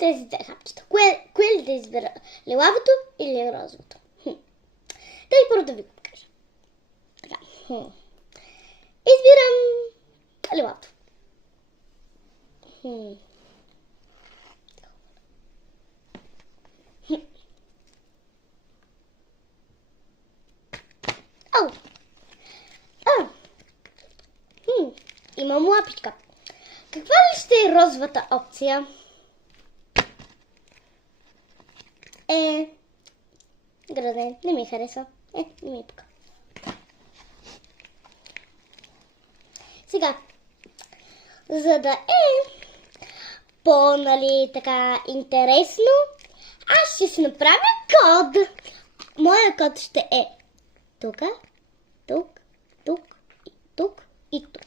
тези две хапчета. Кое ли да избера? Лилавото или розовото? Дай първо да ви го покажа. Така. Избирам лилавото. Имам лапичка. Каква ли ще е розовата опция? Грозен, не ми харесва. Не ми пука. Сега, за да нали, така интересно, аз ще си направя код. Моя код ще е тук, тук, тук, тук и тук.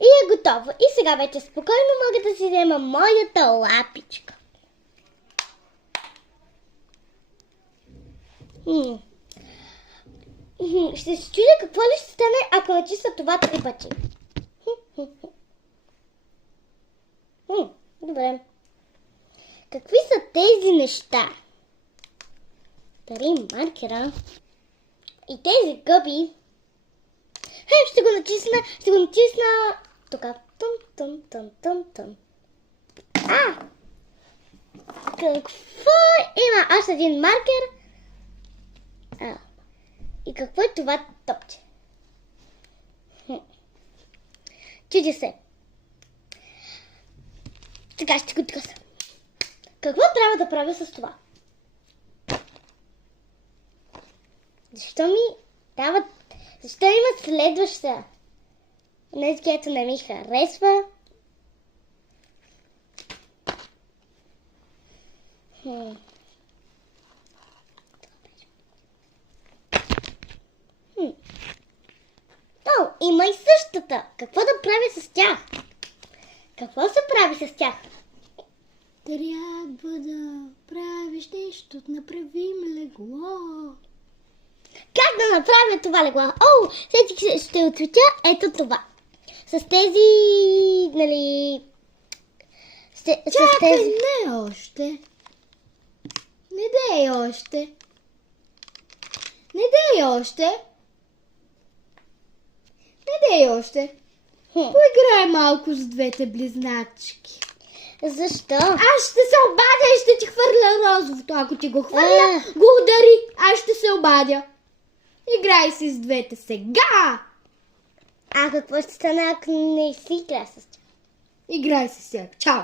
И е готово. И сега вече спокойно мога да си взема моята лапичка. Ще се чудя какво ли ще стане, ако натисна това 3 пъти. Добре. Какви са тези неща? 3 маркера. И тези гъби. Ще го натисна тук. Тум. Какво има? Още един маркер. И какво е това топче? Чуди се. Сега ще го търся. Какво трябва да правя с това? Защо има следваща? Нещо, което не ми харесва. Има и същата. Какво да правя с тях? Какво се прави с тях? Трябва да правиш нещо, да направим легло. Как да направя това легло? Сега ще отцветя ето това. С тези, нали... Чакай, не още. Не дей още. Поиграй малко с двете близначки. Защо? Аз ще се обадя и ще ти хвърля розовото. Ако ти го хвърля, го удари. Аз ще се обадя. Играй си с двете сега. Какво ще стане, ако не си игра с тях? Играй си с тях. Чао.